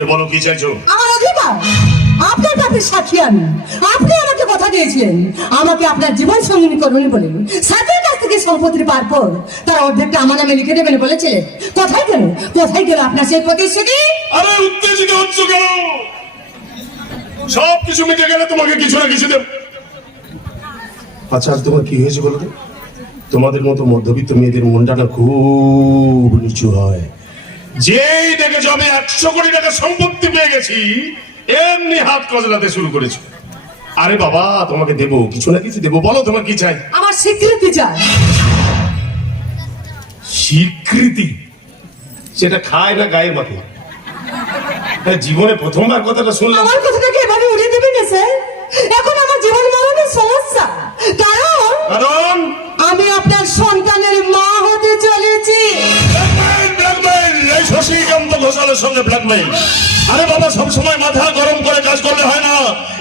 বলো কি চাইছো? আমার অধিকার। আপনার পাপের সাক্ষী আমি। আপনি আমাকে কথা দিয়েছিলেন। আমাকে আপনার জীবন সঙ্গিনী করবেন সাথের কাছ থেকে সম্পত্তির পার পর তার অর্ধেকটা আমার নামে লিখে দেবেন বলেছিলেন। কোথায় গেল? কোথায় গেল আপনার সেই প্রতিশ্রুতি? আরে উত্তেজিত হচ্ছ কেন? সব কিছু মিটে গেলে তোমাকে কিছু না কিছু দেব। আচ্ছা তোমার কি হয়েছে বলো তো? তোমাদের মতো মধ্যবিত্ত মেয়েদের মনটা না খুব নিচু হয়। যেই আমি একশো কোটি টাকা সম্পত্তি পেয়ে গেছি এমনি হাত কজলাতে শুরু করেছ। আরে বাবা তোমাকে দেবো কিছু না কিছু দেবো বলো তোমার কি চাই? আমার স্বীকৃতি চাই। স্বীকৃতি? সেটা খায় না গায়ে মাকে হ্যাঁ, জীবনে প্রথমবার কথাটা শুনলাম। আমার কথাটাকে এভাবে উড়িয়ে দেবেন না স্যার? ঘোষালের সঙ্গে ব্ল্যাকমেইল আরে বাবা, সব সময় মাথা গরম করে কাজ করলে হয় না।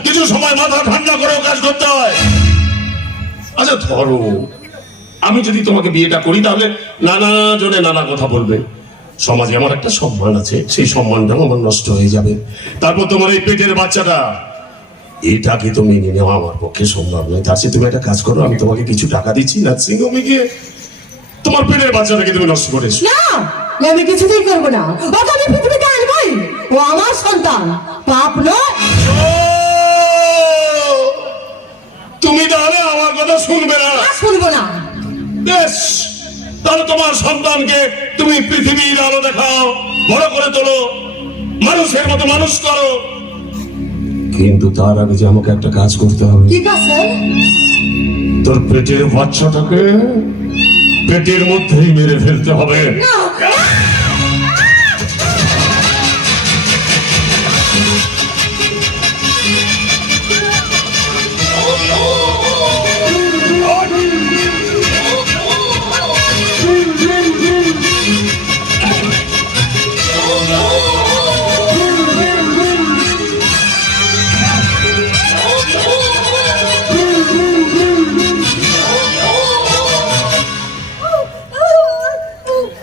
কিছু সময় মাথা ঠান্ডা করেও কাজ করতে হয়। আচ্ছা ধরো, আমি যদি তোমাকে বিয়েটা করি তাহলে নানা জনে নানা কথা বলবে। সমাজে আমার একটা সম্মান আছে, সেই সম্মানটাও আমার নষ্ট হয়ে যাবে। তারপর তোমার এই পেটের বাচ্চাটা এটাকে তো মেনে নেওয়া আমার পক্ষে সম্ভব নয়। তার চেয়ে তুমি একটা কাজ করো, আমি তোমাকে কিছু টাকা দিচ্ছি নার্সিং হোমে গিয়ে তোমার পেটের বাচ্চাটাকে তুমি নষ্ট করে এসো। না! আমি কিছুতেই করব না। ওকে আমি পৃথিবীতে আনবই। ও আমার সন্তান। পাপ নয়। ও! তুমি তাহলে আমার কথা শুনবে না? শুনব না। বেশ তাহলে তোমার সন্তানকে তুমি পৃথিবীর আলো দেখাও বড় করে তোলো মানুষের মতো মানুষ করো। কিন্তু তার আগে যে আমাকে একটা কাজ করতে হবে। ঠিক আছে তোর পেটের বাচ্চাটাকে পেটের মধ্যেই মেরে ফেলতে হবে।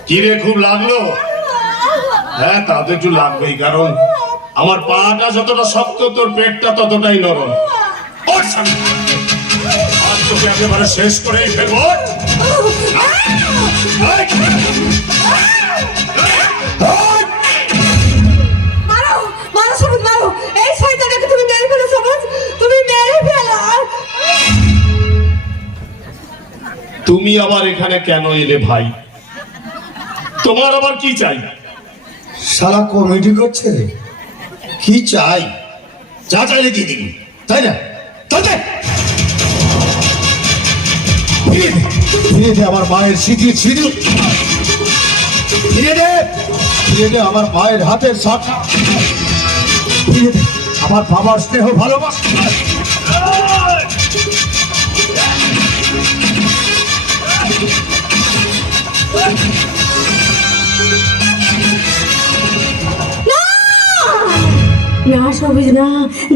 কিরে খুব লাগল? হ্যাঁ তা তো একটু লাগবেই কারণ আমার পাটা যতটা শক্ত তোর পেটটা ততটাই নরম। আজ তোকে একেবারে শেষ ফেলব। মেরে তুমি আবার এখানে কেন এলে ভাই? তোমার আবার কি চাই? সারা কমেডি করছে রে। কি চাই? যা চাইলে দিয়ে দিবি। তাই না? দে। আমার মায়ের দে। আমার মায়ের হাতের সাথা আমার বাবার স্নেহ ভালোবাসা। না সবুজ না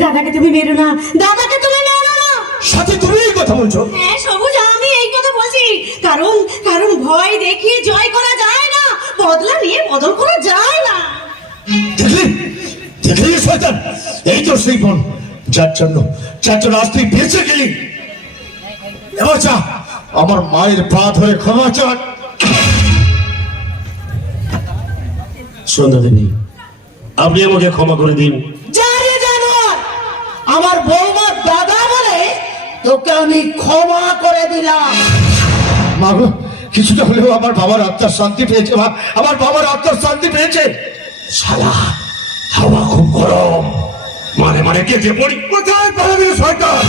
দাদাকে তুমি মেরো না দাদাকে তুমি মেরো না। সাথে তুমি এই কথা বলছো? হ্যাঁ সবুজ আমি এই কথা বলছি। কারণ কারণ ভয় দেখিয়ে জয় করা যায় না বদলা নিয়ে বদল করা যায় না। দেখলি? দেখলি শয়তান? এই তো সেই বোন যার জন্য যার জন্য আজ তুই বেঁচে গেলি। এবার যা আমার মায়ের পা ধরে ক্ষমা চান সন্ধ্যা দেবী আপনি আমাকে ক্ষমা করে দিন জানে জানোয়ার আমার বৌমার দাদা বলে তোকে আমি ক্ষমা করে দিলাম। মা গো, কিছুটা হলেও আমার বাবার আত্মার শান্তি পেয়েছে মা। আমার বাবার আত্মার শান্তি পেয়েছে। শালা হাওয়া খুব গরম। মানে মানে কেটে পড়ি কোথায় পালাবি শয়তান?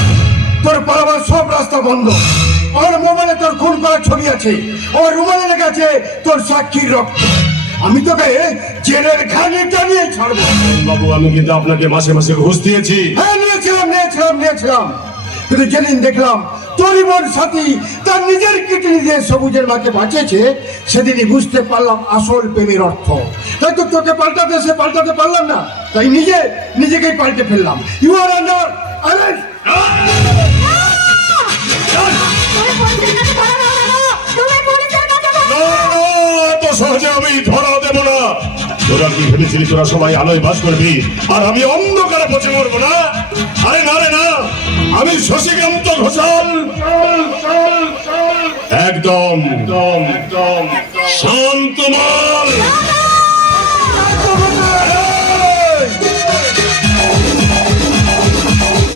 তোর পালাবার সব রাস্তা বন্ধ। আমার মোবাইলে তোর খুন করার ছবি আছে। আমার রুমালে লেগে আছে তোর সাক্ষীর রক্ত। আমি তোকে জেলের ঘানি টানিয়ে ছাড়বো। বাবু আমি কিন্তু আপনাকে মাসে মাসে ঘুষ দিয়েছি। হ্যাঁ নিয়েছিলাম নিয়েছিলাম নিয়েছিলাম। কিন্তু যেদিন দেখলাম তরিমন সাথী তার নিজের কিডনি দিয়ে সবুজের মাকে বাঁচিয়েছে, সেদিনই বুঝতে পারলাম আসল প্রেমের অর্থ। তাই তো তোকে পাল্টাতে, সে পাল্টাতে পারলাম না। তাই নিজে, নিজেকেই পাল্টে ফেললাম। ইউ আর আন্ডার তোরা কি ভেবেছিলি তোরা সবাই আলোয় বাস করবি? আর আমি অন্ধকারে পচে মরবো না? আরে না রে না। আমি শশীকান্ত ঘোষাল। একদম। একদম একদম শান্তমাল